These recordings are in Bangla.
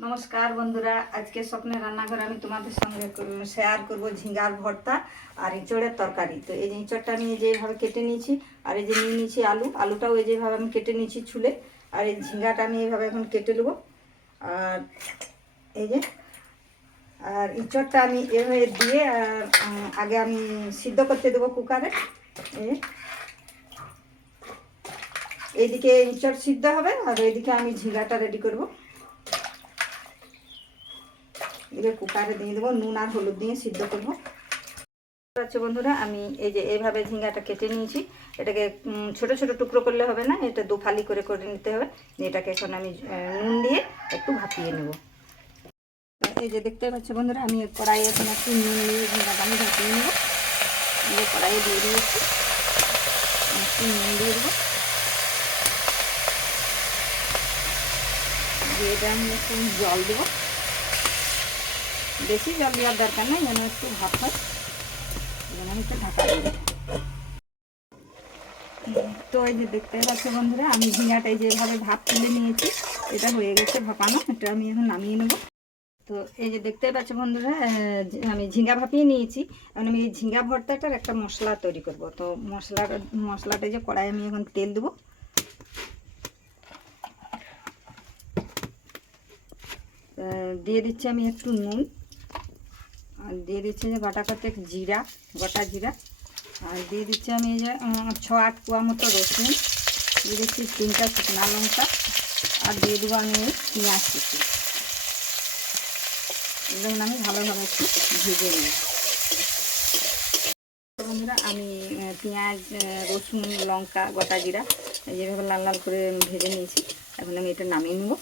नमस्कार बंधुरा आज के स्वप्ने रान्नाघर आमी तुम्हादेर संगे शेयर करब झिंगार भर्ता और इचड़ेर तरकारी। तो ये इचड़टा निये जेभावे केटे निয়েছি और ये निये निয়েছি आलू आलूटाও এই যেভাবে আমি কেটে নিয়েছি ছুলে আর এই ঝিঙ্গাটা আমি এইভাবে এখন কেটে নেব। আর এই যে আর ইচড়টা আমি এভাবে দিয়ে আগে আমি সিদ্ধ করতে দেব কুকারে। এইদিকে ইচড় সিদ্ধ হবে আর এইদিকে আমি ঝিঙ্গাটা রেডি করব। এবার কুকারে দিয়ে দেবো, নুন আর হলুদ দিয়ে সিদ্ধ করবো। আচ্ছা বন্ধুরা, আমি এই যে এইভাবে ঝিঙ্গাটা কেটে নিয়েছি। এটাকে ছোট ছোট টুকরো করলে হবে না, এটা দুফালি করে করে নিতে হবে। এটাকে এখন আমি নুন দিয়ে একটু ভাপিয়ে নেব। এই যে দেখতে পাচ্ছ বন্ধুরা, আমি কড়াইয়ে এখন একটু নুন দিয়ে ঝিঙ্গাটা আমি ভাপিয়ে নেব। কড়াইয়ে দিয়ে দিয়েছি, একটু নুন দিয়ে দেবো। দিয়ে আমি একটু জল দেবো, বেশি জল দেওয়ার দরকার নেই, যেন একটু ভাত হয়, যেন আমি একটু ঢাকা দেবো। তো এই যে দেখতে পাচ্ছ বন্ধুরা, আমি ঝিঙ্গাটাই যেভাবে ভাপ তুলে নিয়েছি, এটা হয়ে গেছে ভাপানো। এটা আমি এখন নামিয়ে নেব। তো এই যে দেখতে পাচ্ছ বন্ধুরা, আমি ঝিঙ্গা ভাপিয়ে নিয়েছি। এখন আমি এই ঝিঙ্গা ভর্তাটার একটা মশলা তৈরি করব। তো মশলাটা যে কড়াই আমি এখন তেল দেবো। দিয়ে দিচ্ছি আমি একটু নুন, আর দিয়ে দিচ্ছি যে গোটা কতক জিরা, গোটা জিরা, আর দিয়ে দিচ্ছি আমি এই যে 6-8 কোয়া মতো রসুন, দিয়ে দিচ্ছি 3টা শুকনো লঙ্কা, আর দিয়ে দেবো আমি এই পেঁয়াজ কুচি। এগুলো আমি ভালোভাবে একটু ভেজে নিই। বন্ধুরা, আমি পেঁয়াজ, রসুন, লঙ্কা, গোটা জিরা যেভাবে লাল লাল করে ভেজে নিয়েছি। এখন আমি এটা নামিয়ে নেব।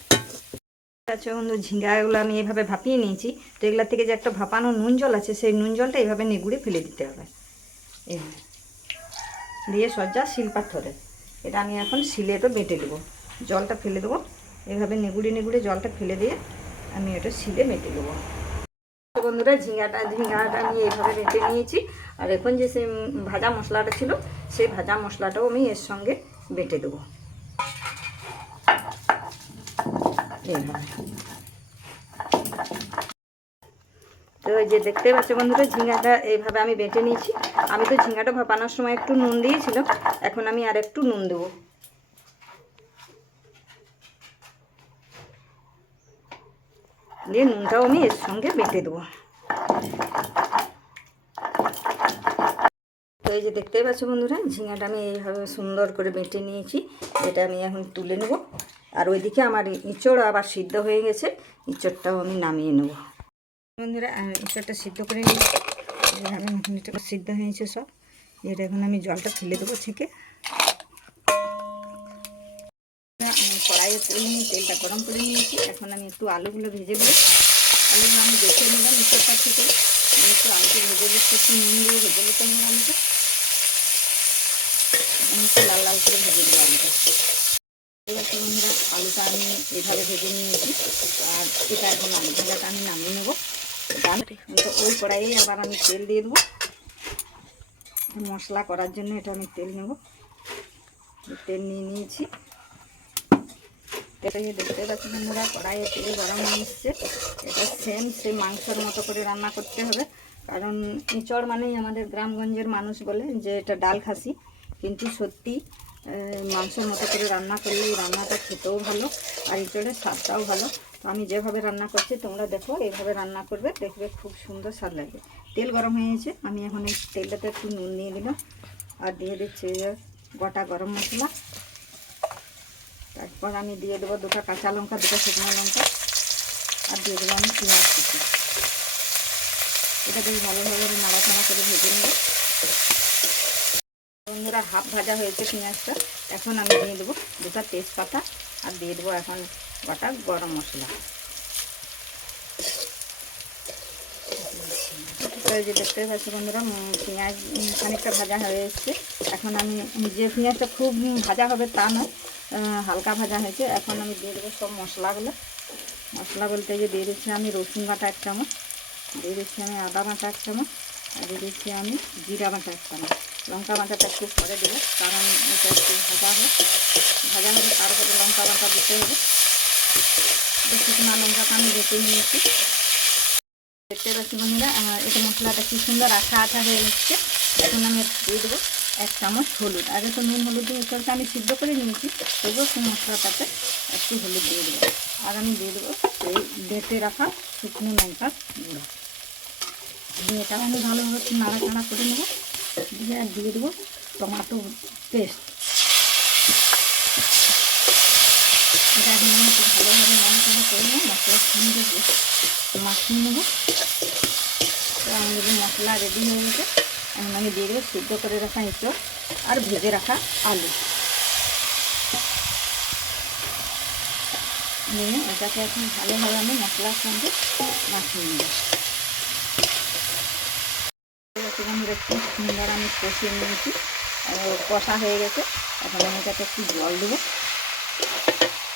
আচ্ছা বন্ধু, ঝিঙ্গাগুলো আমি এইভাবে ভাপিয়ে নিয়েছি। তো এগুলো থেকে যে একটা ভাপানো নুন জল আছে, সেই নুন জলটা এইভাবে নেগুড়ে ফেলে দিতে হবে। এইভাবে দিয়ে সজ্জা শিলপাথরে এটা আমি এখন শিলেটা বেটে দেবো। জলটা ফেলে দেবো, এইভাবে নেগুড়ে নেগুড়ে জলটা ফেলে দিয়ে আমি এটা শিলে বেটে দেবো। বন্ধুরা, ঝিঙ্গাটা আমি এইভাবে বেটে নিয়েছি। আর এখন যে সেই ভাজা মশলাটা ছিল, সেই ভাজা মশলাটাও আমি এর সঙ্গে বেটে দেবো। তো এই যে দেখতে পাচ্ছ বন্ধুরা, ঝিঙ্গাটা এইভাবে আমি বেটে নিয়েছি। আমি তো ঝিঙ্গাটা ভাপানোর সময় একটু নুন দিয়েছিলাম, এখন আমি আর একটু নুন দেবো। দিয়ে নুনটাও আমি এর সঙ্গে বেটে দেবো। তো এই যে দেখতেই পাচ্ছ বন্ধুরা, ঝিঙ্গাটা আমি এইভাবে সুন্দর করে বেটে নিয়েছি। এটা আমি এখন তুলে নেব। আর ওইদিকে আমার ইঁচড় আবার সিদ্ধ হয়ে গেছে, ইঁচড়টাও আমি নামিয়ে নেব। বন্ধুরা, ইঁচড়টা সিদ্ধ করে নিই। এইভাবে এটা সিদ্ধ হয়েছে সব। এটা এখন আমি জলটা ফেলে দেবো ছেঁকে। কড়াইয়ে তেলটা গরম করে নিয়েছি। এখন আমি একটু আলুগুলো ভেজে দেবো। আলুগুলো আমি দেখে নিলাম ইঁচড়টা থেকে। একটু আলুকে ভেজে দিচ্ছি, একটু নুন দিয়ে ভেজে নিতে হবে আলুকে। আমি একটু লাল লাল করে ভেজে দেবো আলুটা। এবার বন্ধুরা, আলুটা আমি এইভাবে ভেজে নিয়েছি। আর এটা এখন ভাজাটা আমি নামিয়ে নেবো। তো ওই কড়াইয়ে আবার আমি তেল দিয়ে দেবো মশলা করার জন্য। এটা আমি তেল নেব, তেল নিয়ে নিয়েছি। তেলে দেখতে পাচ্ছি বন্ধুরা, কড়াইয়ে তেল গরম হয়ে এসছে। এটা সেই মাংসের মতো করে রান্না করতে হবে। কারণ ইঁচড় মানেই আমাদের গ্রামগঞ্জের মানুষ বলে যে এটা ডাল খাসি, কিন্তু সত্যি মাংসের মতো করে রান্না করলে এই রান্নাটা খেতেও ভালো, আর ইঁচড়ের স্বাদটাও ভালো। তো আমি যেভাবে রান্না করছি তোমরা দেখো, এইভাবে রান্না করবে, দেখবে খুব সুন্দর স্বাদ লাগবে। তেল গরম হয়ে গেছে, আমি এখন এই তেলটাতে একটু নুন দিয়ে দিলাম, আর দিয়ে দিচ্ছি গোটা গরম মশলা। তারপর আমি দিয়ে দেবো 2টা কাঁচা লঙ্কা, 2টা শুকনো লঙ্কা, আর দিয়ে দেবো আমি পেঁয়াজ কুচি। এটা বেশ ভালোভাবে নাড়াচাড়া করে ভেজে নেব। বন্ধুরা, হাফ ভাজা হয়েছে পেঁয়াজটা। এখন আমি দিয়ে দেবো 2টা তেজপাতা, আর দিয়ে দেবো এখন গোটা গরম মশলা। এই যে দেখতে পাচ্ছি বন্ধুরা, পেঁয়াজ খানিকটা ভাজা হয়ে এসছে। এখন আমি যে পেঁয়াজটা খুব ভাজা হবে তা নয়, হালকা ভাজা হয়েছে। এখন আমি দিয়ে দেবো সব মশলাগুলো। মশলা বলতে যে দিয়ে দিচ্ছি আমি রসুন বাটা 1 চামচ, দিয়ে দিচ্ছি আমি আদা বাটা 1 চামচ, আর দিয়ে দিচ্ছি আমি জিরা বাটা 1 চামচ। লঙ্কা বাটাটা একটু পরে দেবো, কারণ এটা একটু ভাজা হবে, তারপরে লঙ্কা বাটা দিতে হবে। শুকনো লঙ্কাটা আমি বেটে নিয়েছি। দেখতে পাচ্ছি বন্ধুরা এটা মশলাটা কি সুন্দর আঠা আঠা হয়ে যাচ্ছে। এখন আমি দিয়ে দেবো 1 চামচ হলুদ। আগে তো নুন হলুদ দিয়ে এটাকে আমি সিদ্ধ করে নিয়েছি, তবুও সেই মশলাটাতে একটু হলুদ দিয়ে দেবো। আর আমি দিয়ে দেবো এই বেটে রাখা শুকনো লঙ্কার গুঁড়ো দিয়ে এটা আমি ভালোভাবে নাড়াচাড়া করে নেবো। দিয়ে আর দিয়ে দেবো টমেটো পেস্ট। এটা এখন আমি একটু ভালোভাবে নাড়াচাড়া করে নেবো, মশলার সঙ্গে মাখিয়ে নেবো। তো আমি যদি মশলা রেডি হয়ে গেছে, এখন আমি দিয়ে দেবো সিদ্ধ করে রাখা এঁচড় আর ভেজে রাখা আলু নিয়ে এটাকে এখন ভালোভাবে আমি মশলার সঙ্গে মাখিয়ে নেব। আমরা একটু সুন্দর আমি কষিয়ে নিয়েছি, কষা হয়ে গেছে। এখন আমি এটাতে একটু জল দেবো।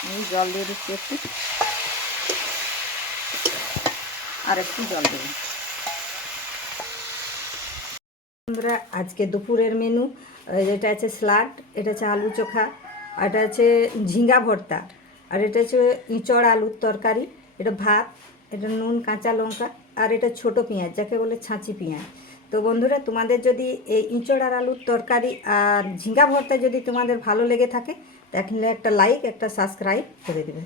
আমি জল দিয়ে দিচ্ছি একটু, আর একটু জল দেবো। বন্ধুরা আজকে দুপুরের মেনু এটা আছে স্যালাড, এটা আছে আলু চোখা, আর এটা আছে ঝিঙ্গা ভর্তা, আর এটা হচ্ছে ইঁচড় আলুর তরকারি, এটা ভাত, এটা নুন কাঁচা লঙ্কা, আর এটা ছোট পেঁয়াজ যাকে বলে ছাঁচি পেঁয়াজ। তো বন্ধুরা তোমাদের যদি এই ইঁচড় আর আলুর তরকারি আর ঝিঙ্গা ভর্তা যদি তোমাদের ভালো লেগে থাকে তাহলে একটা লাইক একটা সাবস্ক্রাইব করে দেবে।